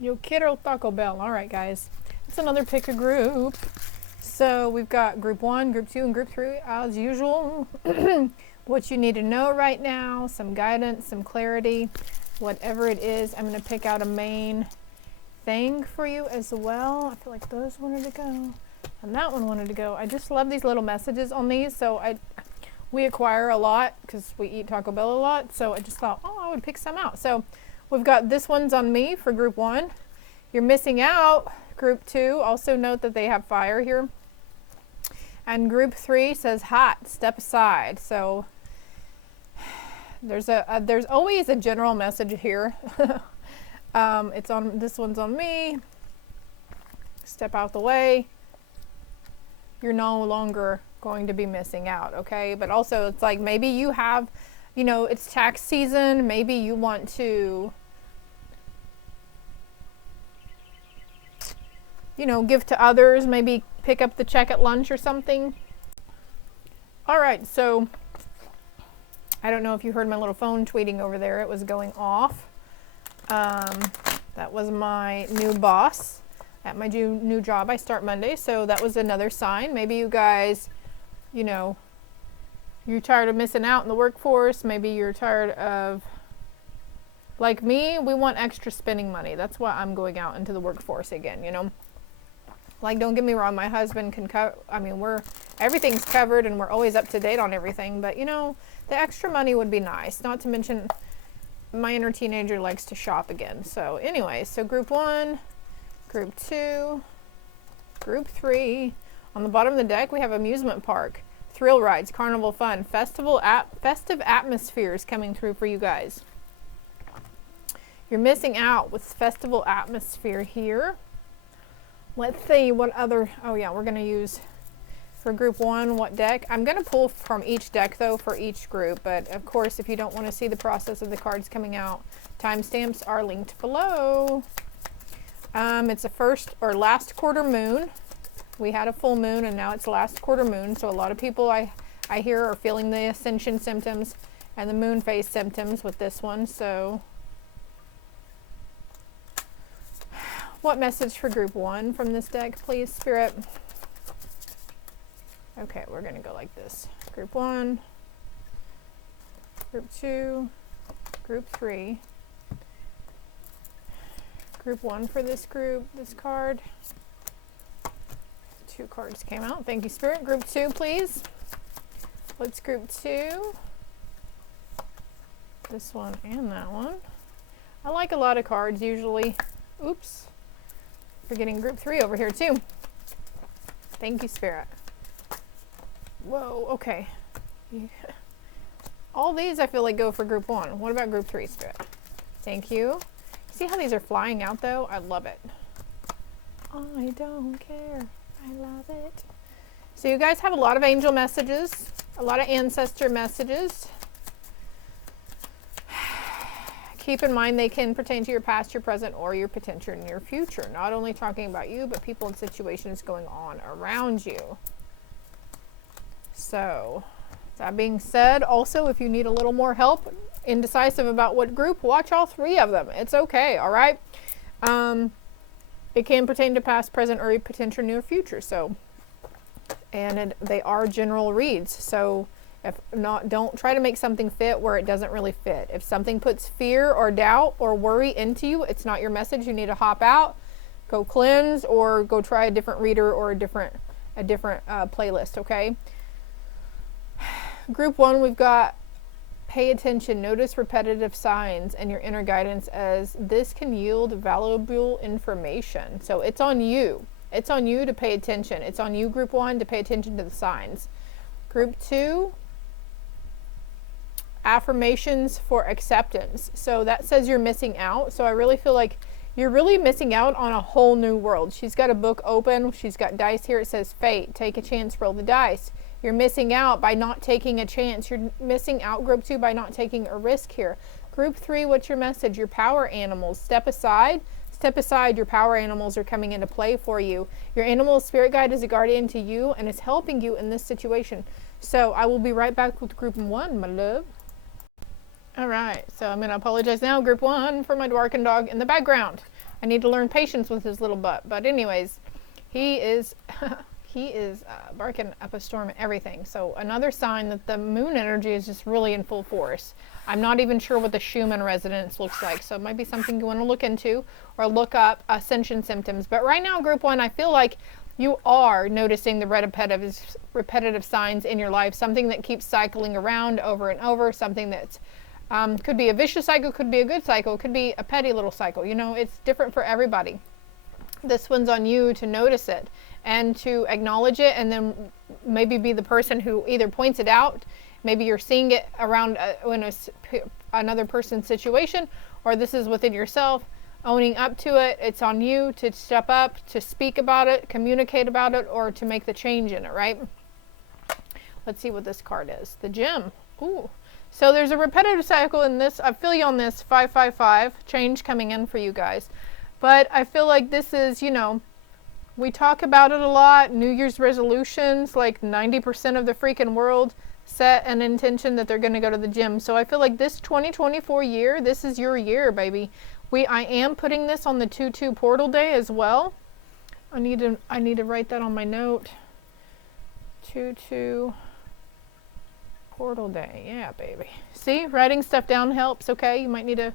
Yo quiero Taco Bell. All right, guys. It's another pick a group. So we've got group 1, group 2, and group 3 as usual. What you need to know right now, some guidance, some clarity, whatever it is. I'm going to pick out a main thing for you as well. I feel like those wanted to go and that one wanted to go. I just love these little messages on these. So we acquire a lot because we eat Taco Bell a lot. So I just thought, oh, I would pick some out. So we've got this one's on me for group 1. You're missing out. Group 2, also note that they have fire here. And group 3 says hot, step aside. So there's always a general message here. It's on, this one's on me. Step out the way. You're no longer going to be missing out, okay? But also it's like maybe you have, you know, it's tax season. Maybe you want to, you know, give to others, maybe pick up the check at lunch or something. All right, so I don't know if you heard my little phone tweeting over there. It was going off. That was my new boss at my new job. I start Monday, so that was another sign. Maybe you guys, you know, you're tired of missing out in the workforce. Maybe you're tired of, like me, we want extra spending money. That's why I'm going out into the workforce again, you know. Like, don't get me wrong, my husband can I mean, everything's covered and we're always up to date on everything, but you know, the extra money would be nice. Not to mention, my inner teenager likes to shop again. So anyway, so group 1, group 2, group 3. On the bottom of the deck, we have amusement park, thrill rides, carnival fun, festive atmospheres coming through for you guys. You're missing out with festival atmosphere here. Let's see what other, oh yeah, we're going to use for group 1, what deck. I'm going to pull from each deck though for each group, but of course if you don't want to see the process of the cards coming out, timestamps are linked below. It's a first or last quarter moon. We had a full moon and now it's last quarter moon, so a lot of people I hear are feeling the ascension symptoms and the moon phase symptoms with this one. So what message for group 1 from this deck, please, Spirit? Okay, we're going to go like this. Group 1, group 2, group 3. Group 1 for this group, this card. 2 cards came out. Thank you, Spirit. Group 2, please. What's group 2? This one and that one. I like a lot of cards usually. Oops. Forgetting group 3 over here too. Thank you, Spirit. Whoa, okay. All these I feel like go for group 1. What about group 3, Spirit? Thank you. See how these are flying out though? I love it. I don't care. I love it. So you guys have a lot of angel messages, a lot of ancestor messages. Keep in mind they can pertain to your past, your present, or your potential near future. Not only talking about you, but people and situations going on around you. So, that being said, also if you need a little more help, indecisive about what group, watch all 3 of them. It's okay, all right? It can pertain to past, present, or your potential near future. So, and they are general reads. So, if not, don't try to make something fit where it doesn't really fit. If something puts fear or doubt or worry into you, it's not your message. You need to hop out, go cleanse, or go try a different reader or a different playlist, okay? Group 1, we've got pay attention, notice repetitive signs and your inner guidance as this can yield valuable information. So it's on you. It's on you to pay attention. It's on you, group 1, to pay attention to the signs. Group 2, affirmations for acceptance. So that says you're missing out. So I really feel like you're really missing out on a whole new world. She's got a book open. She's got dice here. It says fate. Take a chance, roll the dice. You're missing out by not taking a chance. You're missing out, group 2, by not taking a risk here. Group 3, what's your message? Your power animals. Step aside. Step aside. Your power animals are coming into play for you. Your animal spirit guide is a guardian to you and is helping you in this situation. So I will be right back with group 1, my love. All right, so I'm going to apologize now, group 1, for my dwarken dog in the background. I need to learn patience with his little butt. But anyways, he is he is barking up a storm and everything. So another sign that the moon energy is just really in full force. I'm not even sure what the Schumann resonance looks like, so it might be something you want to look into or look up ascension symptoms. But right now, group 1, I feel like you are noticing the repetitive signs in your life, something that keeps cycling around over and over, something that's could be a vicious cycle, could be a good cycle, could be a petty little cycle. You know, it's different for everybody. This one's on you to notice it and to acknowledge it, and then maybe be the person who either points it out. Maybe you're seeing it around in another person's situation, or this is within yourself. Owning up to it, it's on you to step up, to speak about it, communicate about it, or to make the change in it, right? Let's see what this card is. The gem. Ooh. So there's a repetitive cycle in this. I feel you on this 555 change coming in for you guys. But I feel like this is, you know, we talk about it a lot. New Year's resolutions, like 90% of the freaking world set an intention that they're going to go to the gym. So I feel like this 2024 year, this is your year, baby. I am putting this on the 2/2 portal day as well. I need to write that on my note. 2/2 portal day. Yeah, baby. See, writing stuff down helps. Okay, you might need to.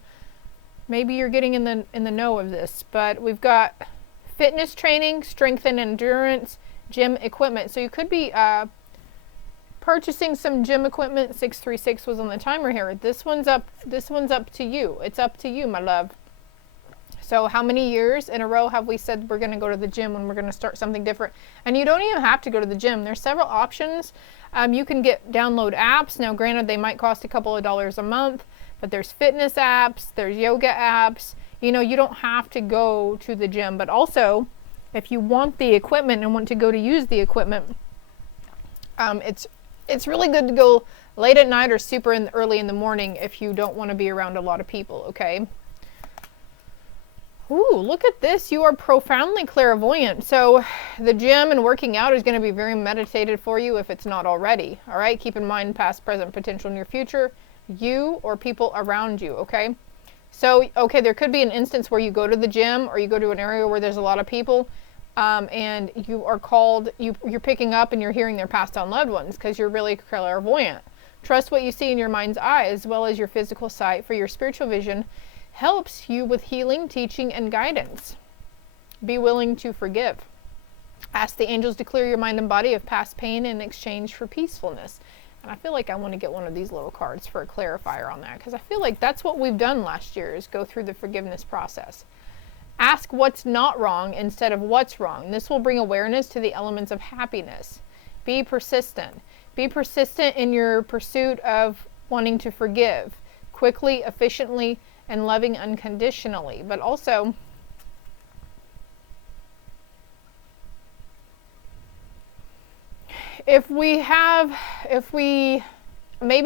Maybe you're getting in the know of this, but we've got fitness training, strength and endurance, gym equipment. So you could be purchasing some gym equipment. 636 was on the timer here. This one's up to you. It's up to you, my love. So how many years in a row have we said we're going to go to the gym when we're going to start something different? And you don't even have to go to the gym. There's several options. You can download apps. Now, granted, they might cost a couple of dollars a month, but there's fitness apps, there's yoga apps. You know, you don't have to go to the gym. But also, if you want the equipment and want to go to use the equipment, it's really good to go late at night or super early in the morning if you don't want to be around a lot of people, okay? Ooh, look at this. You are profoundly clairvoyant. So the gym and working out is going to be very meditated for you if it's not already. All right. Keep in mind past, present, potential, near future, you or people around you. Okay. So, okay, there could be an instance where you go to the gym or you go to an area where there's a lot of people and you are called, you're picking up and you're hearing their passed on loved ones because you're really clairvoyant. Trust what you see in your mind's eye as well as your physical sight for your spiritual vision helps you with healing, teaching, and guidance. Be willing to forgive. Ask the angels to clear your mind and body of past pain in exchange for peacefulness. And I feel like I want to get one of these little cards for a clarifier on that, because I feel like that's what we've done last year, is go through the forgiveness process. Ask what's not wrong instead of what's wrong. This will bring awareness to the elements of happiness. Be persistent. Be persistent in your pursuit of wanting to forgive quickly, efficiently, and loving unconditionally. But also, maybe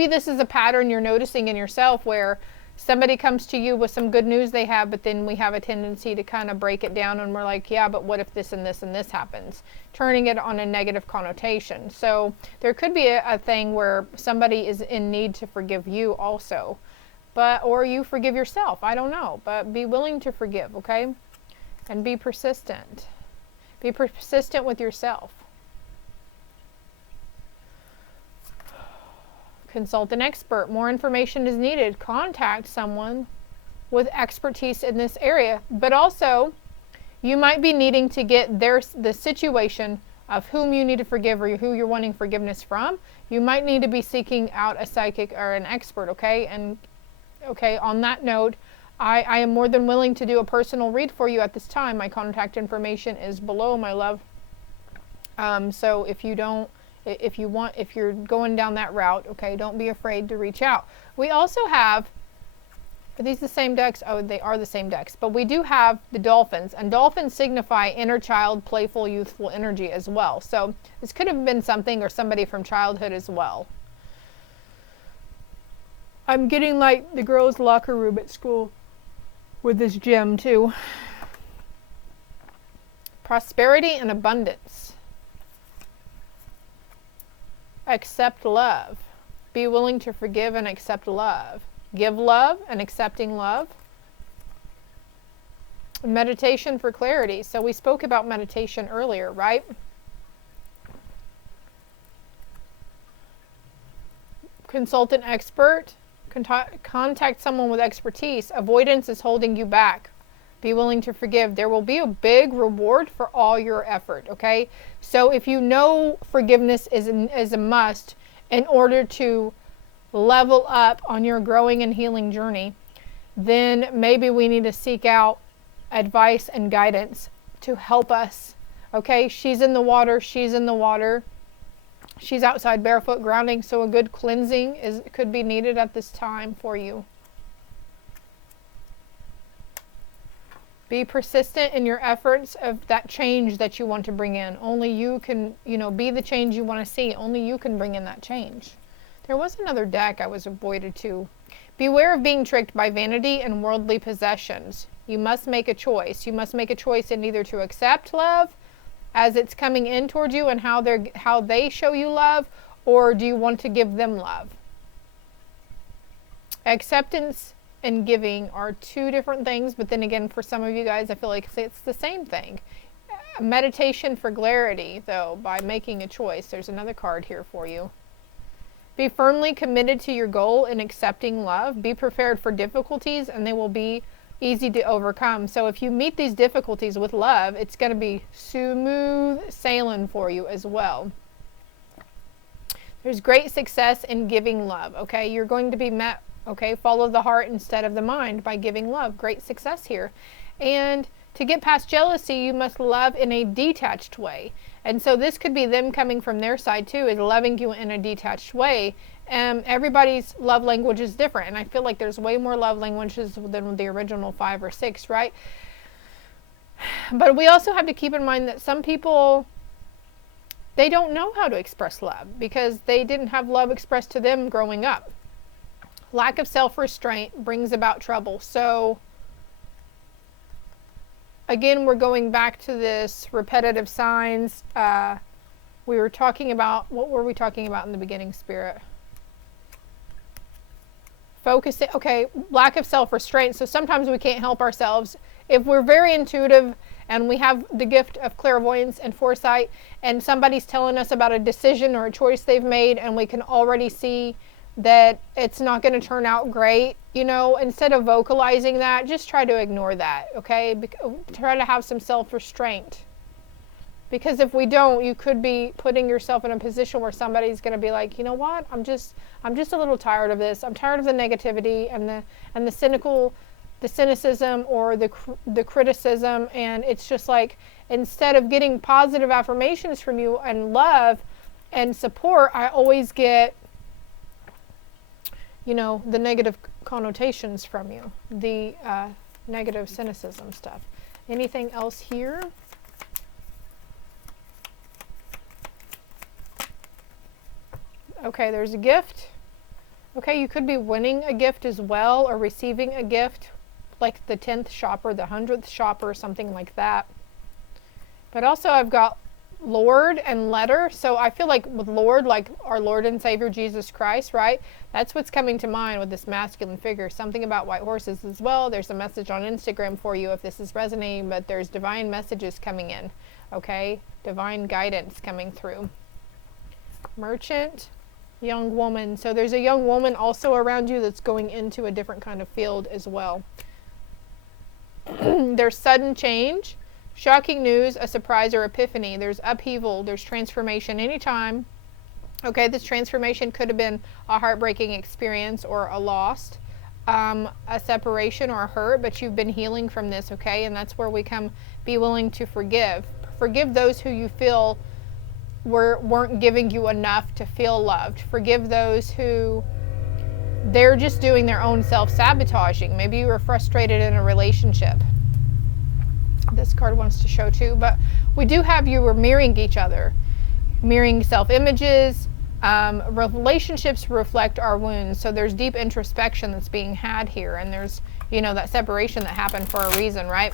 this is a pattern you're noticing in yourself where somebody comes to you with some good news they have, but then we have a tendency to kind of break it down and we're like, yeah, but what if this and this and this happens? Turning it on a negative connotation. So there could be a thing where somebody is in need to forgive you also. Or you forgive yourself. I don't know. But be willing to forgive, okay? And be persistent. Be persistent with yourself. Consult an expert. More information is needed. Contact someone with expertise in this area. But also, you might be needing to get the situation of whom you need to forgive or who you're wanting forgiveness from. You might need to be seeking out a psychic or an expert, okay? And okay, on that note, I am more than willing to do a personal read for you at this time. My contact information is below, my love. So if you're going down that route, okay, don't be afraid to reach out. We also have, are these the same decks? Oh, they are the same decks. But we do have the dolphins, and dolphins signify inner child, playful, youthful energy as well. So this could have been something or somebody from childhood as well. I'm getting like the girls' locker room at school with this gem too. Prosperity and abundance. Accept love. Be willing to forgive and accept love. Give love and accepting love. Meditation for clarity. So we spoke about meditation earlier, right? Consult an expert. Contact someone with expertise. Avoidance is holding you back. Be willing to forgive. There will be a big reward for all your effort, okay? So if you know forgiveness is a must in order to level up on your growing and healing journey, then maybe we need to seek out advice and guidance to help us, okay? She's in the water. She's in the water. She's outside barefoot grounding, so a good cleansing could be needed at this time for you. Be persistent in your efforts of that change that you want to bring in. Only you can, be the change you want to see. Only you can bring in that change. There was another deck I was avoided to. Beware of being tricked by vanity and worldly possessions. You must make a choice. You must make a choice in either to accept love as it's coming in towards you and how they show you love, or do you want to give them love? Acceptance and giving are two different things, but then again, for some of you guys, I feel like it's the same thing. Meditation for clarity, though, by making a choice. There's another card here for you. Be firmly committed to your goal in accepting love. Be prepared for difficulties, and they will be easy to overcome. So if you meet these difficulties with love, it's going to be smooth sailing for you as well. There's great success in giving love, okay? You're going to be met, okay? Follow the heart instead of the mind by giving love. Great success here. And to get past jealousy, you must love in a detached way. And so this could be them coming from their side too, is loving you in a detached way. Everybody's love language is different, and I feel like there's way more love languages than the original 5 or 6, right? But we also have to keep in mind that some people, they don't know how to express love because they didn't have love expressed to them growing up. Lack of self-restraint brings about trouble. So again, we're going back to this repetitive signs. We were talking about, what were we talking about in the beginning, Spirit? Focusing, okay, lack of self-restraint. So sometimes we can't help ourselves. If we're very intuitive and we have the gift of clairvoyance and foresight, and somebody's telling us about a decision or a choice they've made, and we can already see that it's not going to turn out great, instead of vocalizing that, just try to ignore that, okay? Try to have some self-restraint. Because if we don't, you could be putting yourself in a position where somebody's going to be like, you know what? I'm just a little tired of this. I'm tired of the negativity and the cynicism or the criticism. And it's just like, instead of getting positive affirmations from you and love and support, I always get, the negative connotations from you, the negative cynicism stuff. Anything else here? Okay, there's a gift. Okay, you could be winning a gift as well, or receiving a gift, like the 10th shopper, the 100th shopper, something like that. But also I've got Lord and letter. So I feel like with Lord, like our Lord and Savior Jesus Christ, right? That's what's coming to mind with this masculine figure. Something about white horses as well. There's a message on Instagram for you if this is resonating, but there's divine messages coming in, okay? Divine guidance coming through. Merchant. Young woman. So there's a young woman also around you that's going into a different kind of field as well. There's sudden change, shocking news, a surprise or epiphany. There's upheaval, there's transformation anytime. Okay, this transformation could have been a heartbreaking experience or a loss, a separation or a hurt, but you've been healing from this, okay? And that's where we come, be willing to forgive. Forgive those who you feel weren't giving you enough to feel loved. Forgive those who they're just doing their own self-sabotaging. Maybe you were frustrated in a relationship. This card wants to show too, but we do have you were mirroring each other, mirroring self-images. Relationships reflect our wounds, so there's deep introspection that's being had here, and there's that separation that happened for a reason, right?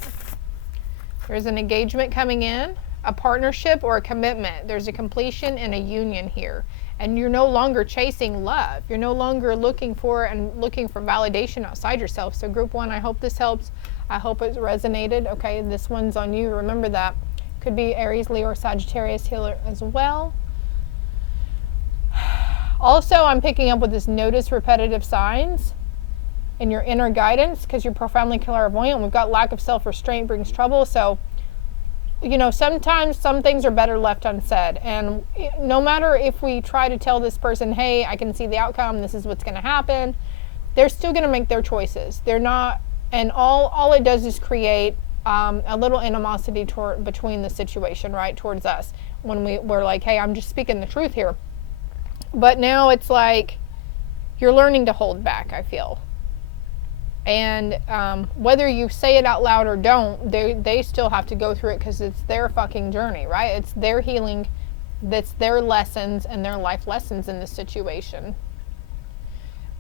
There's an engagement coming in, a partnership or a commitment. There's a completion and a union here. And you're no longer chasing love. You're no longer looking for validation outside yourself. So group 1, I hope this helps. I hope it resonated. Okay, this one's on you. Remember that. Could be Aries, Leo, or Sagittarius healer as well. Also, I'm picking up with this notice repetitive signs in your inner guidance because you're profoundly clairvoyant. We've got lack of self-restraint brings trouble. So, you know, sometimes some things are better left unsaid. And no matter if we try to tell this person, hey, I can see the outcome, this is what's going to happen, they're still going to make their choices. They're not, and all it does is create a little animosity between the situation, right, towards us. When we're like, hey, I'm just speaking the truth here. But now it's like you're learning to hold back, I feel. And whether you say it out loud or don't, they still have to go through it because it's their fucking journey, right? It's their healing, that's their lessons and their life lessons in this situation.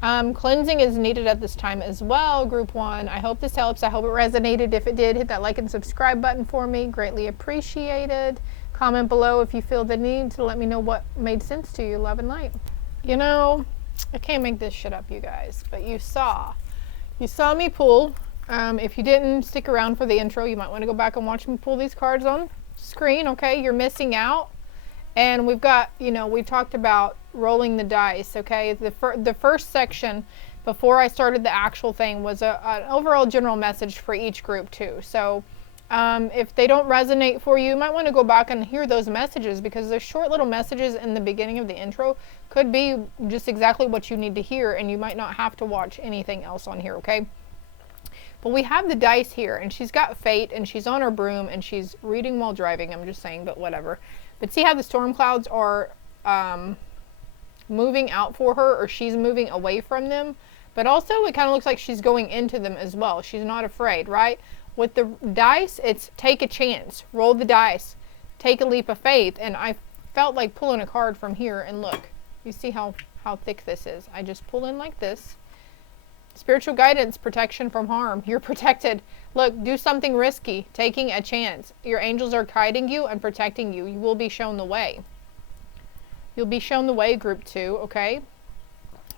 Cleansing is needed at this time as well, Group 1. I hope this helps. I hope it resonated. If it did, hit that like and subscribe button for me. Greatly appreciated. Comment below if you feel the need to let me know what made sense to you. Love and light. You know, I can't make this shit up, you guys, but you saw me pull. If you didn't stick around for the intro, you might want to go back and watch me pull these cards on screen, okay? You're missing out. And we've got, you know, we talked about rolling the dice, okay? The first section before I started the actual thing was an overall general message for each group too. So if they don't resonate for you, you might want to go back and hear those messages because those short little messages in the beginning of the intro could be just exactly what you need to hear, and you might not have to watch anything else on here, okay? But we have the dice here, and she's got fate, and she's on her broom, and she's reading while driving. I'm just saying, but whatever. But see how the storm clouds are moving out for her, or she's moving away from them? But also it kind of looks like she's going into them as well. She's not afraid, right? With the dice, it's take a chance, roll the dice, take a leap of faith. And I felt like pulling a card from here, and look, you see how thick this is. I just pull in like this. Spiritual guidance, protection from harm. You're protected. Look, do something risky, taking a chance. Your angels are guiding you and protecting you. You will be shown the way. You'll be shown the way, Group 2, okay?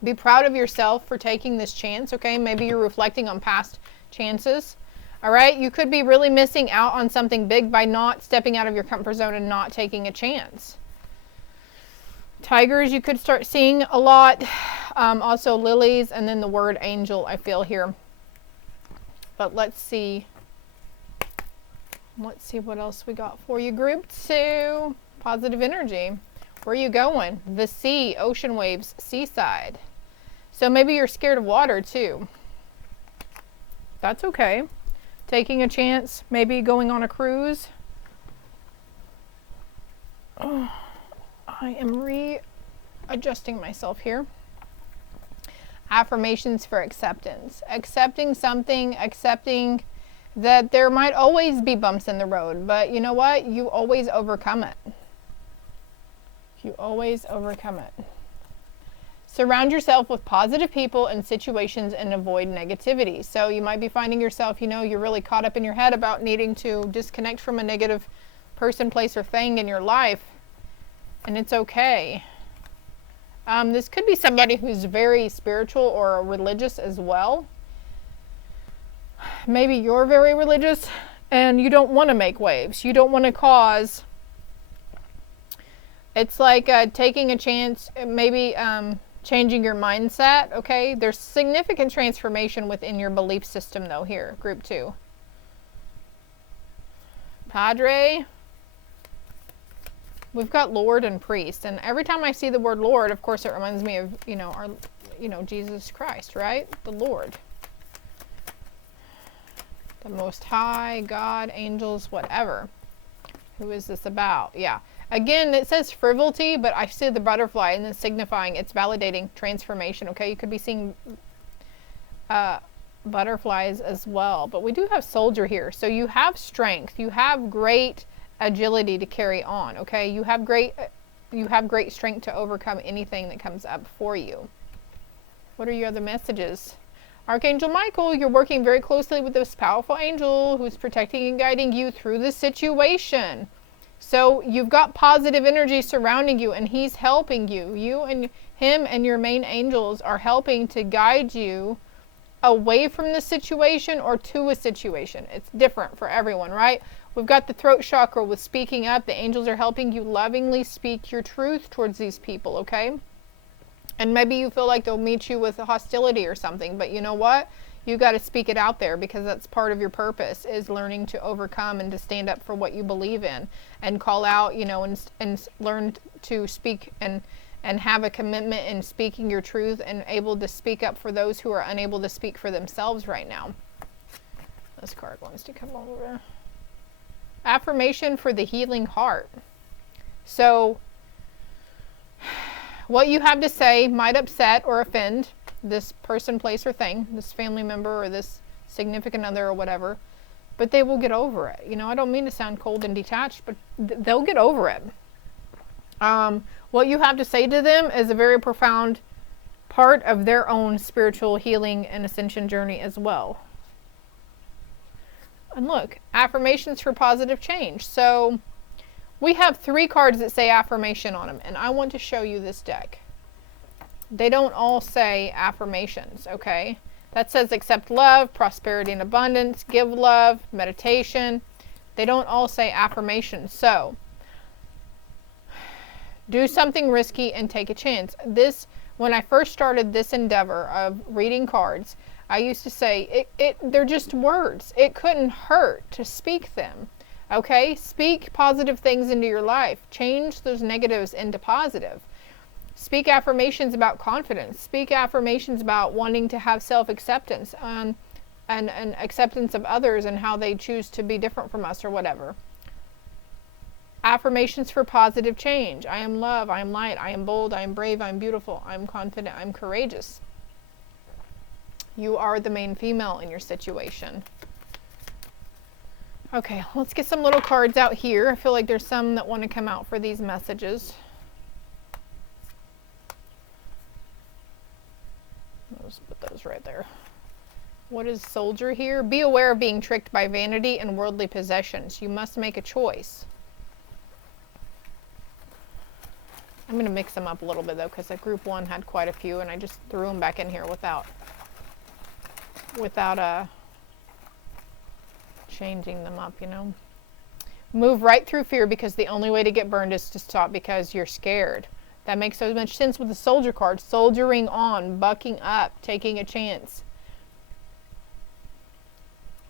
Be proud of yourself for taking this chance, okay? Maybe you're reflecting on past chances, all right? You could be really missing out on something big by not stepping out of your comfort zone and not taking a chance. Tigers, you could start seeing a lot. Also lilies, and then the word angel I feel here. But let's see what else we got for you. Group 2, positive energy. Where are you going? The sea, ocean waves, seaside. So maybe you're scared of water too. That's okay. Taking a chance, maybe going on a cruise. Oh, I am readjusting myself here. Affirmations for acceptance. Accepting something, accepting that there might always be bumps in the road, but you know what? You always overcome it. You always overcome it. Surround yourself with positive people and situations and avoid negativity. So you might be finding yourself, you know, you're really caught up in your head about needing to disconnect from a negative person, place, or thing in your life. And it's okay. This could be somebody who's very spiritual or religious as well. Maybe you're very religious and you don't want to make waves. You don't want to cause. It's like taking a chance, maybe changing your mindset, okay? There's significant transformation within your belief system though here, Group 2. Padre. We've got Lord and Priest, and every time I see the word Lord, of course, it reminds me of, you know, our, you know, Jesus Christ, right? The Lord. The Most High, God, angels, whatever. Who is this about? Yeah. Again, it says frivolity, but I see the butterfly, and it's signifying, it's validating transformation, okay? You could be seeing butterflies as well, but we do have soldier here. So you have strength. You have great agility to carry on, okay? You have great strength to overcome anything that comes up for you. What are your other messages? Archangel Michael, you're working very closely with this powerful angel who's protecting and guiding you through the situation. So you've got positive energy surrounding you, and he's helping you. You and him and your main angels are helping to guide you away from the situation or to a situation. It's different for everyone, right? We've got the throat chakra with speaking up. The angels are helping you lovingly speak your truth towards these people, okay? And maybe you feel like they'll meet you with hostility or something, but you know what? You got to speak it out there, because that's part of your purpose, is learning to overcome and to stand up for what you believe in, and call out, you know, and learn to speak and have a commitment in speaking your truth, and able to speak up for those who are unable to speak for themselves right now. This card wants to come over. Affirmation for the healing heart. So what you have to say might upset or offend this person, place, or thing, this family member or this significant other or whatever, but they will get over it. You know, I don't mean to sound cold and detached, but they'll get over it. What you have to say to them is a very profound part of their own spiritual healing and ascension journey as well. And look, affirmations for positive change. So we have 3 cards that say affirmation on them, and I want to show you this deck. They don't all say affirmations, okay? That says accept love, prosperity and abundance, give love, meditation. They don't all say affirmations. So do something risky and take a chance. When I first started this endeavor of reading cards, I used to say, they're just words. It couldn't hurt to speak them. Okay? Speak positive things into your life. Change those negatives into positive. Speak affirmations about confidence. Speak affirmations about wanting to have self-acceptance and acceptance of others and how they choose to be different from us or whatever. Affirmations for positive change. I am love. I am light. I am bold. I am brave. I am beautiful. I am confident. I am courageous. You are the main female in your situation. Okay, let's get some little cards out here. I feel like there's some that want to come out for these messages. Let's put those right there. What is soldier here? Be aware of being tricked by vanity and worldly possessions. You must make a choice. I'm going to mix them up a little bit though, because group 1 had quite a few, and I just threw them back in here without changing them up, you know. Move right through fear, because the only way to get burned is to stop because you're scared. That makes so much sense with the soldier card. Soldiering on, bucking up, taking a chance.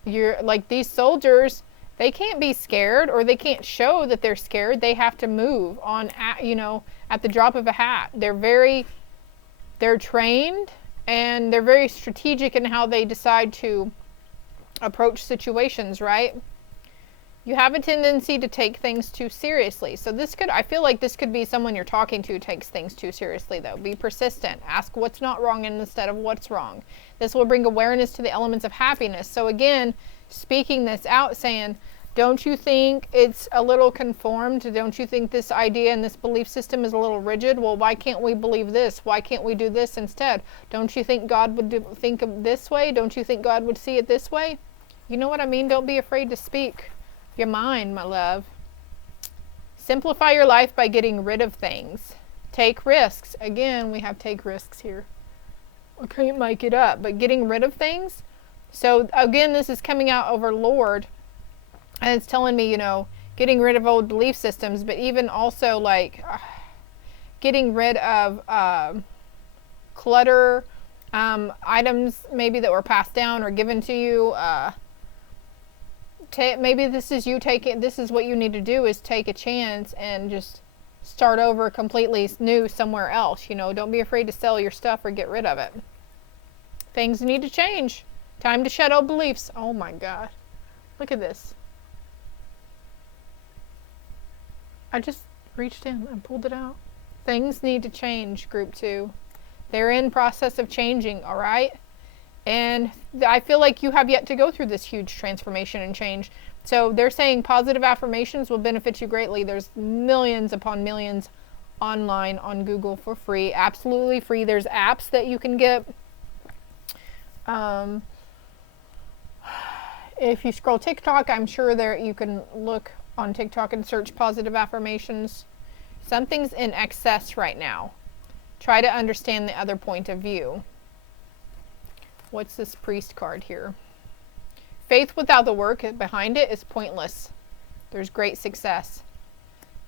You're like these soldiers, they can't be scared, or they can't show that they're scared. They have to move on, you know, at the drop of a hat. They're trained, and they're very strategic in how they decide to approach situations, right? You have a tendency to take things too seriously. So I feel like this could be someone you're talking to takes things too seriously though. Be persistent. Ask what's not wrong instead of what's wrong. This will bring awareness to the elements of happiness. So again, speaking this out, saying, don't you think it's a little conformed? Don't you think this idea and this belief system is a little rigid? Well, why can't we believe this? Why can't we do this instead? Don't you think God would think of this way? Don't you think God would see it this way? You know what I mean? Don't be afraid to speak your mind, my love. Simplify your life by getting rid of things. Take risks. Again, we have take risks here. I can't make it up, but getting rid of things. So again, this is coming out over Lord, and it's telling me, you know, getting rid of old belief systems, but even also like getting rid of clutter, items maybe that were passed down or given to you. Maybe this is what you need to do, is take a chance and just start over completely new somewhere else. You know, don't be afraid to sell your stuff or get rid of it. Things need to change. Time to shed old beliefs. Oh my God. Look at this. I just reached in and pulled it out. Things need to change, group 2. They're in process of changing, all right? And I feel like you have yet to go through this huge transformation and change. So they're saying positive affirmations will benefit you greatly. There's millions upon millions online on Google for free, absolutely free. There's apps that you can get. If you scroll TikTok, I'm sure there you can look on TikTok and search positive affirmations. Something's in excess right now. Try to understand the other point of view. What's this priest card here? Faith without the work behind it is pointless. There's great success.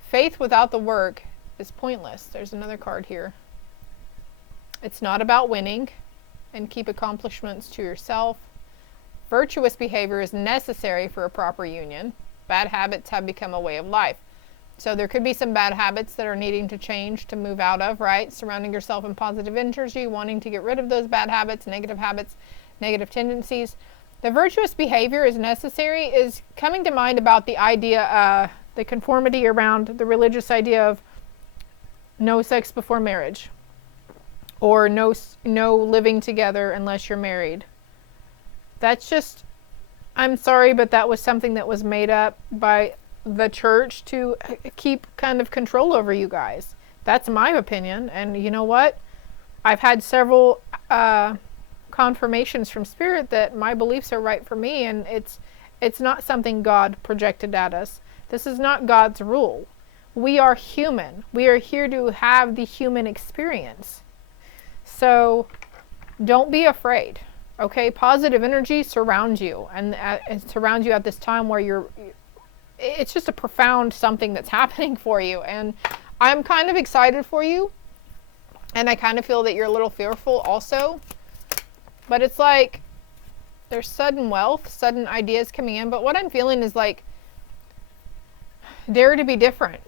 Faith without the work is pointless. There's another card here. It's not about winning, and keep accomplishments to yourself. Virtuous behavior is necessary for a proper union. Bad habits have become a way of life. So there could be some bad habits that are needing to change, to move out of, right? Surrounding yourself in positive energy, wanting to get rid of those bad habits, negative tendencies. The virtuous behavior is necessary is coming to mind about the idea, the conformity around the religious idea of no sex before marriage, or no living together unless you're married. That's just, I'm sorry, but that was something that was made up by the church to keep kind of control over you guys. That's my opinion. And you know what? I've had several confirmations from Spirit that my beliefs are right for me, and it's not something God projected at us. This is not God's rule. We are human. We are here to have the human experience. So don't be afraid. Okay, positive energy surrounds you, and surrounds you at this time where it's just a profound something that's happening for you. And I'm kind of excited for you, and I kind of feel that you're a little fearful also. But it's like there's sudden wealth, sudden ideas coming in. But what I'm feeling is like, dare to be different.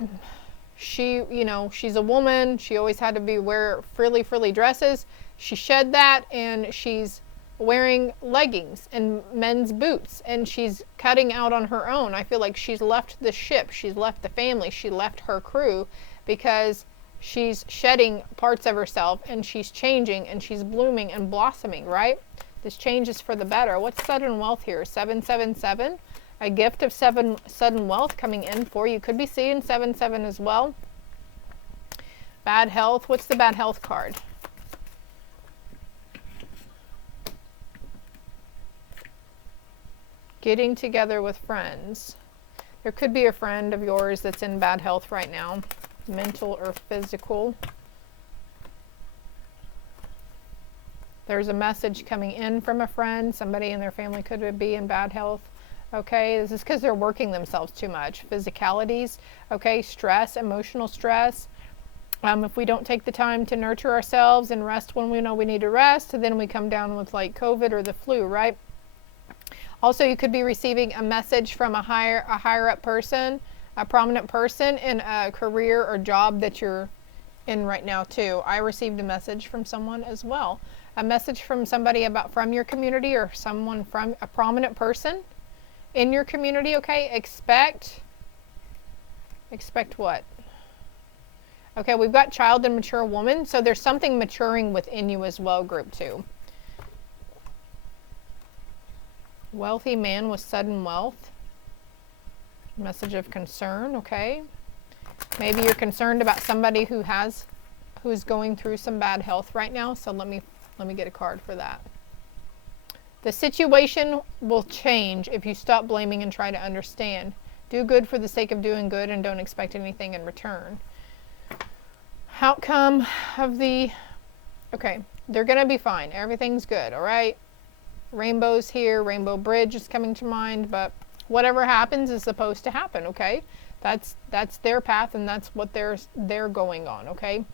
She's a woman. She always had to wear frilly dresses. She shed that, and she's wearing leggings and men's boots, and she's cutting out on her own. I feel like she's left the ship, she's left the family, she left her crew, because she's shedding parts of herself, and she's changing, and she's blooming and blossoming, right? This change is for the better. What's sudden wealth here? 777, a gift of sudden wealth coming in for you. Could be seeing 77 as well. Bad health. What's the bad health card? Getting together with friends. There could be a friend of yours that's in bad health right now, mental or physical. There's a message coming in from a friend. Somebody in their family could be in bad health. Okay, this is because they're working themselves too much. Physicalities, okay, stress, emotional stress. If we don't take the time to nurture ourselves and rest when we know we need to rest, then we come down with like COVID or the flu, right? Also, you could be receiving a message from a higher up person, a prominent person in a career or job that you're in right now too. I received a message from someone as well. A message from somebody from your community, or someone from a prominent person in your community, okay? Expect what? Okay, we've got child and mature woman, so there's something maturing within you as well, group 2. Wealthy man with sudden wealth. Message of concern, okay? Maybe you're concerned about somebody who's going through some bad health right now, so let me get a card for that. The situation will change if you stop blaming and try to understand. Do good for the sake of doing good and don't expect anything in return. Outcome of okay, they're going to be fine. Everything's good, all right? Rainbows here, rainbow bridge is coming to mind, but whatever happens is supposed to happen, okay? That's their path, and that's what they're going on, okay?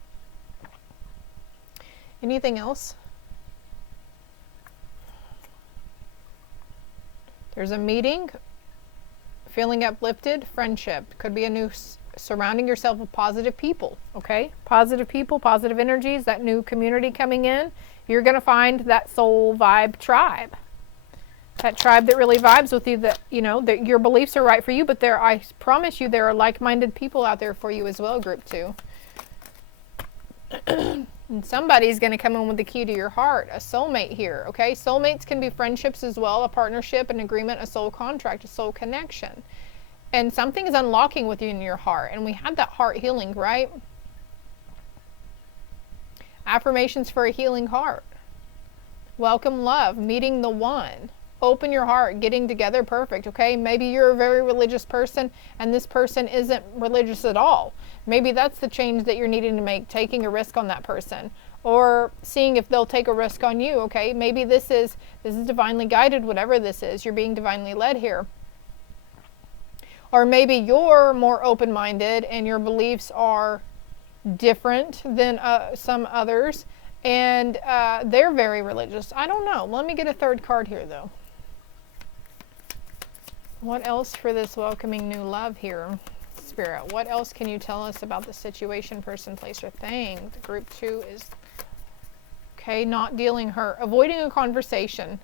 Anything else? There's a meeting, feeling uplifted, friendship. Could be a new surrounding yourself with positive people, okay? Positive people, positive energies, that new community coming in. You're going to find that soul vibe tribe. That tribe that really vibes with you, that, that your beliefs are right for you, but I promise you, there are like-minded people out there for you as well, group 2. And somebody's going to come in with the key to your heart, a soulmate here, okay? Soulmates can be friendships as well, a partnership, an agreement, a soul contract, a soul connection. And something is unlocking with you in your heart. And we had that heart healing, right? Affirmations for a healing heart. Welcome love, meeting the one. Open your heart, getting together, perfect, okay? Maybe you're a very religious person and this person isn't religious at all. Maybe that's the change that you're needing to make, taking a risk on that person. or seeing if they'll take a risk on you. Okay, maybe this is divinely guided, whatever this is. You're being divinely led here. Or maybe you're more open-minded and your beliefs are different than some others, and they're very religious. I don't know. Let me get a third card here, though. What else for this welcoming new love here, Spirit? What else can you tell us about the situation, person, place, or thing? The group 2 is, okay, not dealing hurt. Avoiding a conversation.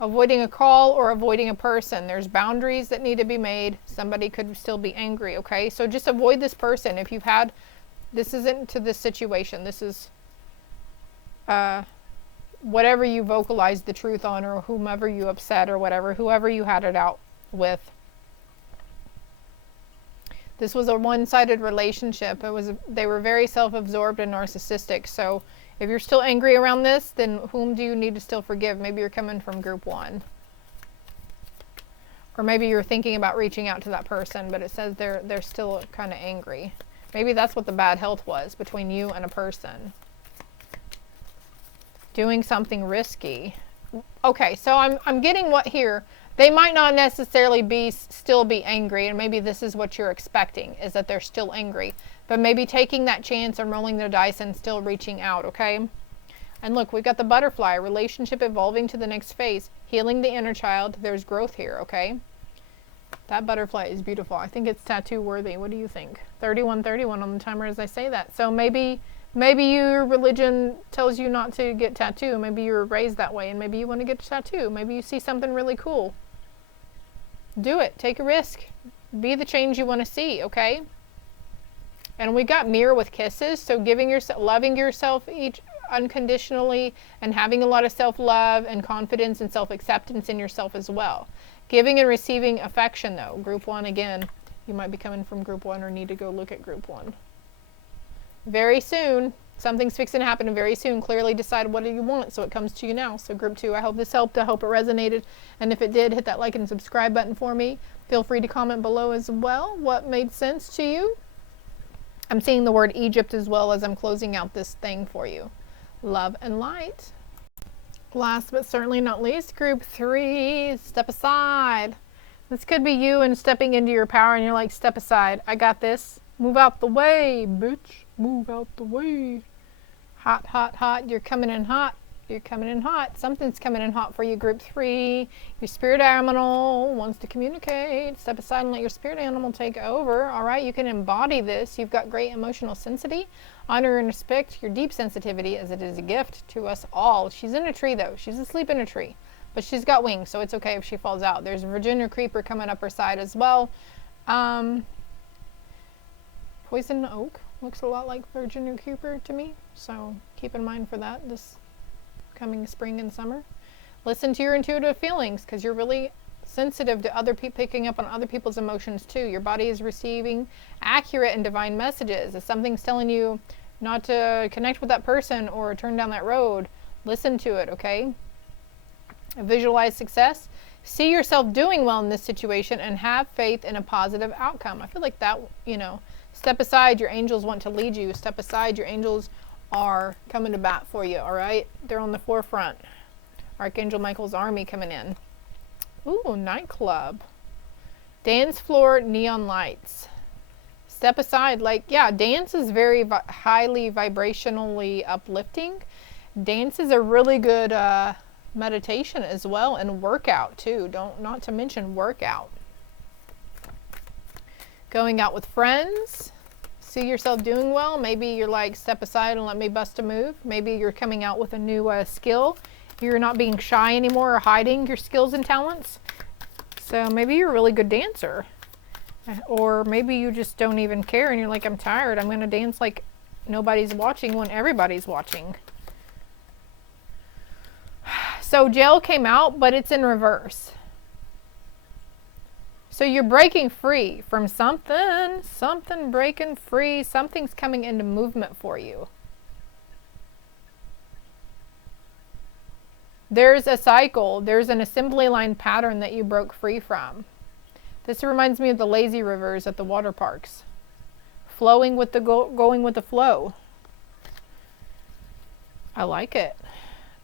Avoiding a call or avoiding a person. There's boundaries that need to be made. Somebody could still be angry, okay? So just avoid this person. If you've had, this isn't to this situation. This is whatever you vocalized the truth on, or whomever you upset, or whatever, whoever you had it out with. This was a one-sided relationship. They were very self-absorbed and narcissistic. So if you're still angry around this, then whom do you need to still forgive? Maybe you're coming from group 1. Or maybe you're thinking about reaching out to that person, but it says they're still kind of angry. Maybe that's what the bad health was between you and a person. Doing something risky. Okay, so I'm getting what here. They might not necessarily still be angry, and maybe this is what you're expecting, is that they're still angry. But maybe taking that chance and rolling their dice and still reaching out, okay? And look, we've got the butterfly, relationship evolving to the next phase, healing the inner child. There's growth here, okay? That butterfly is beautiful. I think it's tattoo worthy. What do you think? 3131 on the timer as I say that. So maybe your religion tells you not to get tattoo. Maybe you were raised that way, and maybe you want to get a tattoo. Maybe you see something really cool. Do it. Take a risk. Be the change you want to see, okay? And we got mirror with kisses, so loving yourself each unconditionally, and having a lot of self-love and confidence and self-acceptance in yourself as well. Giving and receiving affection, though. Group 1 again. You might be coming from group 1 or need to go look at group 1. Very soon, something's fixing to happen very soon. Clearly decide what do you want, so it comes to you now. So group 2, I hope this helped. I hope it resonated. And if it did, hit that like and subscribe button for me. Feel free to comment below as well what made sense to you. I'm seeing the word Egypt as well as I'm closing out this thing for you. Love and light. Last but certainly not least, group 3, step aside. This could be you and stepping into your power, and you're like, step aside. I got this. Move out the way, bitch. Move out the way. Hot, hot, hot. You're coming in hot. You're coming in hot. Something's coming in hot for you, group 3. Your spirit animal wants to communicate. Step aside and let your spirit animal take over. All right, you can embody this. You've got great emotional sensitivity. Honor and respect your deep sensitivity, as it is a gift to us all. She's in a tree, though. She's asleep in a tree. But she's got wings, so it's okay if she falls out. There's a Virginia creeper coming up her side as well. Poison oak looks a lot like Virginia creeper to me, so keep in mind for that this coming spring and summer. Listen to your intuitive feelings, because you're really sensitive to other people, picking up on other people's emotions too. Your body is receiving accurate and divine messages. If something's telling you not to connect with that person or turn down that road, listen to it, okay? Visualize success. See yourself doing well in this situation and have faith in a positive outcome. I feel like that, step aside, your angels want to lead you. Step aside, your angels are coming to bat for you, all right? They're on the forefront. Archangel Michael's army coming in. Ooh, nightclub. Dance floor, neon lights. Step aside, dance is very highly vibrationally uplifting. Dance is a really good meditation as well, and workout too. Not to mention workout. Going out with friends. See yourself doing well. Maybe you're like, step aside and let me bust a move. Maybe you're coming out with a new skill. You're not being shy anymore or hiding your skills and talents. So maybe you're a really good dancer. Or maybe you just don't even care and you're like, I'm tired. I'm going to dance like nobody's watching when everybody's watching. So jail came out, but it's in reverse. So you're breaking free from something breaking free. Something's coming into movement for you. There's a cycle. There's an assembly line pattern that you broke free from. This reminds me of the lazy rivers at the water parks. Flowing with the going with the flow. I like it.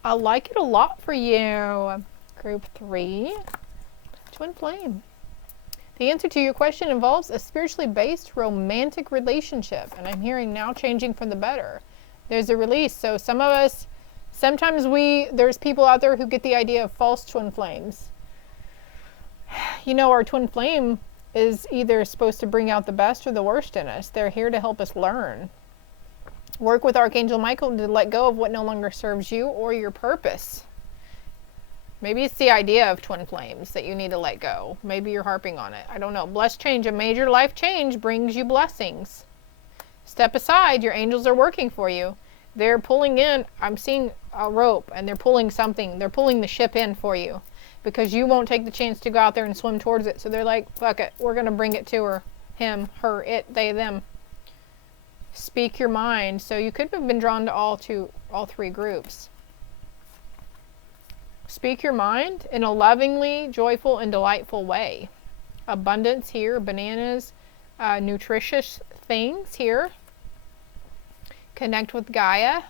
I like it a lot for you. Group 3, twin flame. The answer to your question involves a spiritually based romantic relationship. And I'm hearing now changing for the better. There's a release. So some of us, sometimes there's people out there who get the idea of false twin flames. You know, our twin flame is either supposed to bring out the best or the worst in us. They're here to help us learn. Work with Archangel Michael to let go of what no longer serves you or your purpose. Maybe it's the idea of twin flames that you need to let go. Maybe you're harping on it. I don't know. Blessed change. A major life change brings you blessings. Step aside. Your angels are working for you. They're pulling in. I'm seeing a rope and they're pulling something. They're pulling the ship in for you because you won't take the chance to go out there and swim towards it. So they're like, fuck it. We're going to bring it to her. Him, her, it, they, them. Speak your mind. So you could have been drawn to all three groups. Speak your mind in a lovingly, joyful, and delightful way. Abundance here, bananas, nutritious things here. Connect with Gaia.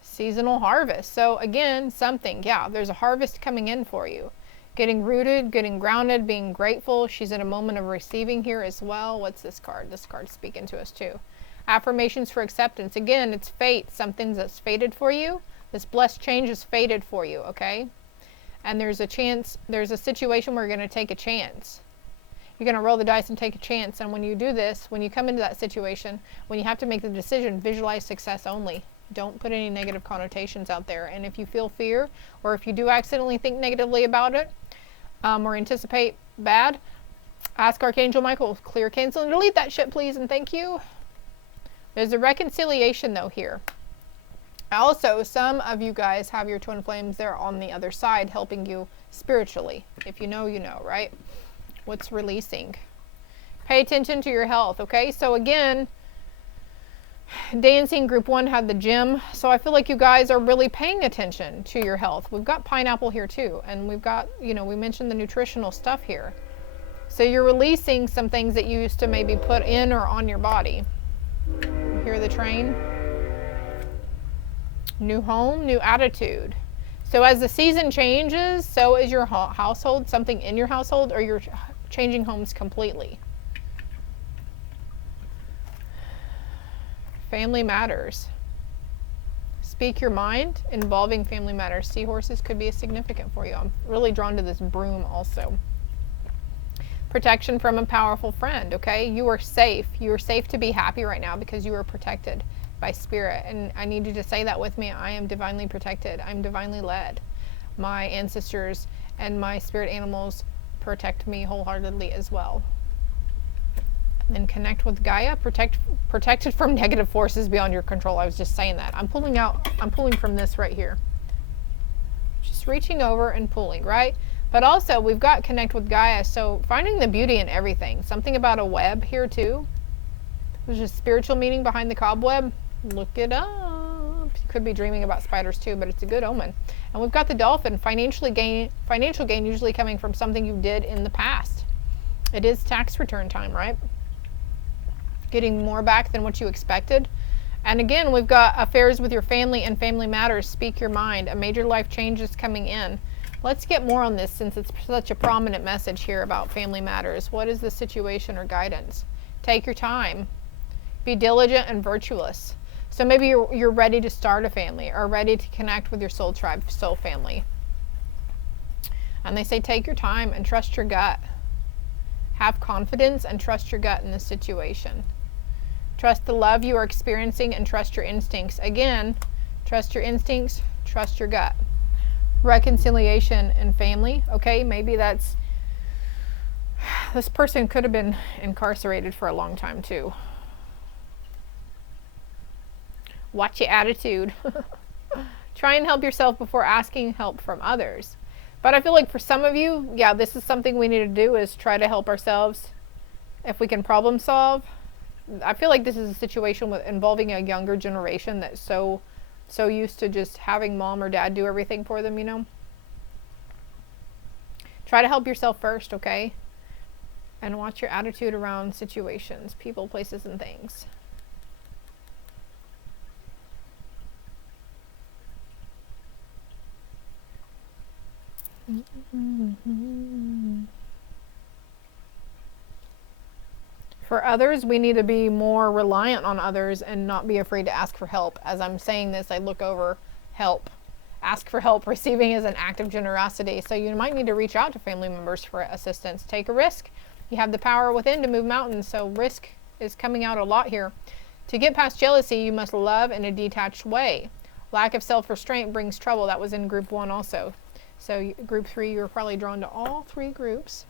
Seasonal harvest. So again, something, yeah, there's a harvest coming in for you. Getting rooted, getting grounded, being grateful. She's in a moment of receiving here as well. What's this card? This card's speaking to us too. Affirmations for acceptance. Again, it's fate. Something that's fated for you. This blessed change is fated for you, okay? And there's a chance, there's a situation where you're going to take a chance. You're going to roll the dice and take a chance. And when you do this, when you come into that situation, when you have to make the decision, visualize success only. Don't put any negative connotations out there. And if you feel fear, or if you do accidentally think negatively about it, or anticipate bad, ask Archangel Michael, clear, cancel, and delete that shit, please, and thank you. There's a reconciliation, though, here. Also, some of you guys have your twin flames there on the other side helping you spiritually. If you know, you know, right? What's releasing? Pay attention to your health, okay? So again, dancing group 1 had the gym. So I feel like you guys are really paying attention to your health. We've got pineapple here too. And we've got, you know, we mentioned the nutritional stuff here. So you're releasing some things that you used to maybe put in or on your body. Hear the train? New home, new attitude. So as the season changes, so is your household, something in your household, or you're changing homes completely. Family matters. Speak your mind involving family matters. Seahorses could be significant for you. I'm really drawn to this broom also. Protection from a powerful friend, okay? You are safe. You are safe to be happy right now because you are protected by spirit. And I need you to say that with me. I am divinely protected. I'm divinely led. My ancestors and my spirit animals protect me wholeheartedly as well. And then connect with Gaia. Protected from negative forces beyond your control. I was just saying that. I'm pulling from this right here. Just reaching over and pulling, right? But also we've got connect with Gaia. So finding the beauty in everything. Something about a web here too. There's a spiritual meaning behind the cobweb. Look it up. You could be dreaming about spiders too, but it's a good omen. And we've got the dolphin. Financial gain usually coming from something you did in the past. It is tax return time, right? Getting more back than what you expected. And again, we've got affairs with your family and family matters. Speak your mind. A major life change is coming in. Let's get more on this since it's such a prominent message here about family matters. What is the situation or guidance? Take your time. Be diligent and virtuous. So maybe you're ready to start a family or ready to connect with your soul tribe, soul family. And they say take your time and trust your gut. Have confidence and trust your gut in this situation. Trust the love you are experiencing and trust your instincts. Again, trust your instincts, trust your gut. Reconciliation in family. Okay, maybe that's... This person could have been incarcerated for a long time too. Watch your attitude. Try and help yourself before asking help from others. But I feel like for some of you, yeah, this is something we need to do is try to help ourselves. If we can problem solve. I feel like this is a situation involving a younger generation that's so used to just having mom or dad do everything for them, you know. Try to help yourself first, okay? And watch your attitude around situations, people, places, and things. For others, we need to be more reliant on others and not be afraid to ask for help. As I'm saying this, I look over help. Ask for help. Receiving is an act of generosity. So you might need to reach out to family members for assistance. Take a risk. You have the power within to move mountains, so risk is coming out a lot here. To get past jealousy, you must love in a detached way. Lack of self-restraint brings trouble. That was in group 1 also. So group 3, you're probably drawn to all 3 groups.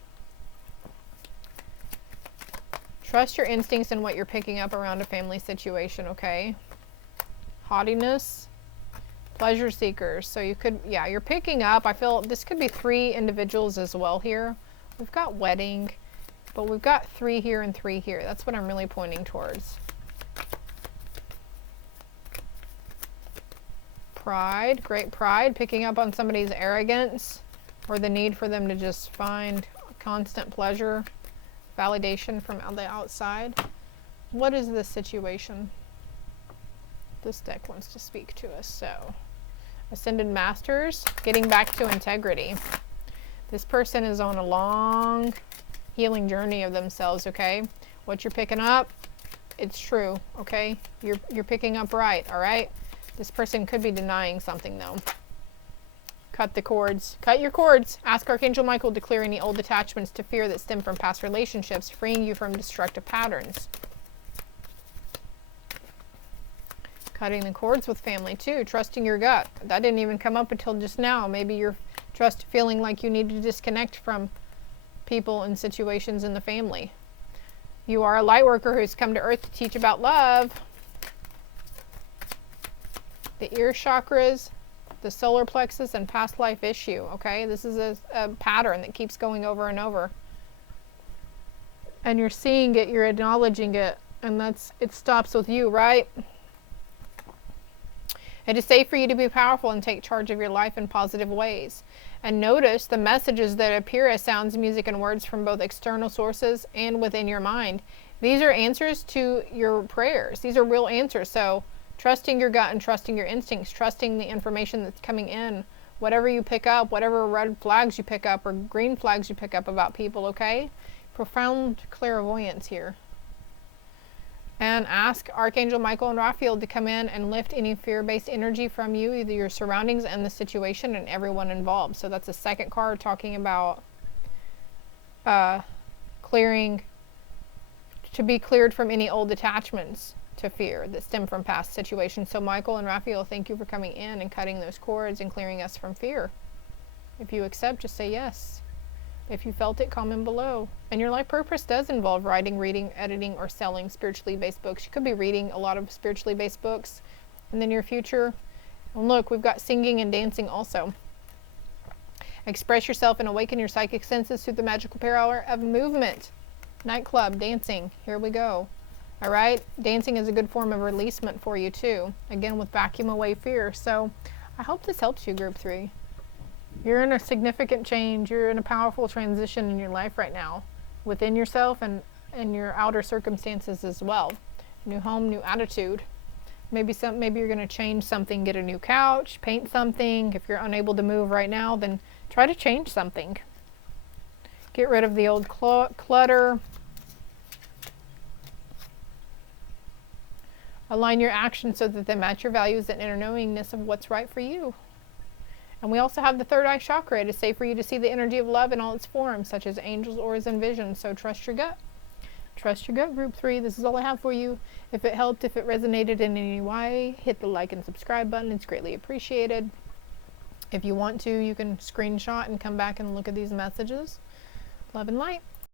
Trust your instincts and what you're picking up around a family situation, okay? Haughtiness, pleasure seekers. So you could, yeah, you're picking up, I feel this could be 3 individuals as well here. We've got wedding, but we've got 3 here and 3 here. That's what I'm really pointing towards. Pride, great pride, picking up on somebody's arrogance or the need for them to just find constant pleasure. Validation from the outside. What is this situation? This deck wants to speak to us. So, Ascended Masters, getting back to integrity. This person is on a long healing journey of themselves, okay? What you're picking up, it's true, okay? You're picking up right, all right? This person could be denying something though. Cut the cords. Cut your cords. Ask Archangel Michael to clear any old attachments to fear that stem from past relationships, freeing you from destructive patterns. Cutting the cords with family too. Trusting your gut. That didn't even come up until just now. Maybe you're feeling like you need to disconnect from people and situations in the family. You are a light worker who's come to earth to teach about love. The ear chakras, the solar plexus, and past life issue, okay? This is a pattern that keeps going over and over. And you're seeing it, you're acknowledging it, and it stops with you, right? It is safe for you to be powerful and take charge of your life in positive ways. And notice the messages that appear as sounds, music, and words from both external sources and within your mind. These are answers to your prayers. These are real answers. So trusting your gut and trusting your instincts, trusting the information that's coming in, whatever you pick up, whatever red flags you pick up or green flags you pick up about people, okay? Profound clairvoyance here. And ask Archangel Michael and Raphael to come in and lift any fear-based energy from you, either your surroundings and the situation and everyone involved. So that's the second card talking about clearing, to be cleared from any old attachments to fear that stem from past situations. So Michael and Raphael, thank you for coming in and cutting those cords and clearing us from fear. If you accept, just say yes. If you felt it, comment below. And your life purpose does involve writing, reading, editing, or selling spiritually based books. You could be reading a lot of spiritually based books in the near future. And look, we've got singing and dancing also. Express yourself and awaken your psychic senses through the magical power of movement. Nightclub, dancing, here we go. All right, dancing is a good form of releasement for you too. Again, with vacuum away fear. So I hope this helps you, group 3. You're in a significant change. You're in a powerful transition in your life right now, within yourself and your outer circumstances as well. New home, new attitude. Maybe you're going to change something, get a new couch, paint something. If you're unable to move right now, then try to change something. Get rid of the old clutter. Align your actions so that they match your values and inner knowingness of what's right for you. And we also have the third eye chakra. It is safe for you to see the energy of love in all its forms, such as angels, auras, and visions. So trust your gut. Trust your gut, group 3. This is all I have for you. If it helped, if it resonated in any way, hit the like and subscribe button. It's greatly appreciated. If you want to, you can screenshot and come back and look at these messages. Love and light.